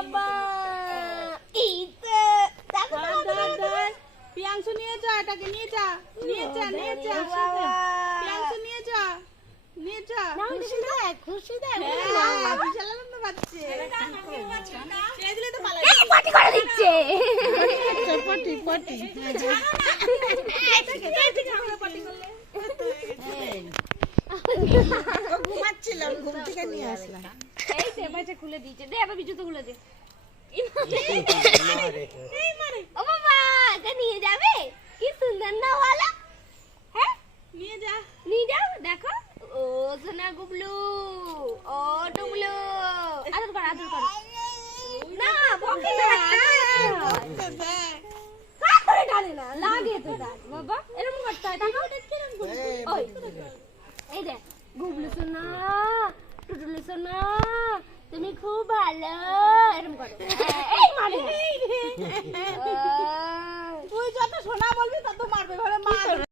বাবা এই তো দেখো পিয়াংশু নিয়ে যা, এটাকে নিয়ে যা, নিয়ে যা, নিয়ে যা, পিয়াংশু নিয়ে যা, নিয়ে যা। খুশি দেখ হ্যাঁ, বিশাল আনন্দ পাচ্ছে। ছেড়ে দিলে তো পালাবে। পাটি করে দিচ্ছে পটি পটি ঘুমাচ্ছিলাম, ঘুম থেকে নিয়ে আসলাম। এই সে বাচ্চা খুলে দিয়েছে, দে আবার জুতো খুলে দে। ও বাবা এটা নিয়ে যাবে, কি সুন্দর না ওয়ালা। হ্যাঁ নিয়ে যা। নিয়ে যাও, দেখো ও সোনা গুবলু, ও টুবলু, আদর কর আদর কর। না বকে না, কাট করে ডালে না, লাগে তো দাঁত বাবা, এরকম করতে হয়। দেখো ওই এই দেখ গুবলু সোনা, টুটুলু সোনা, তুমি খুব ভালো, এরকম করো। এই মানে তুই যত সোনা বলবি তত মারবে, ঘরে মার।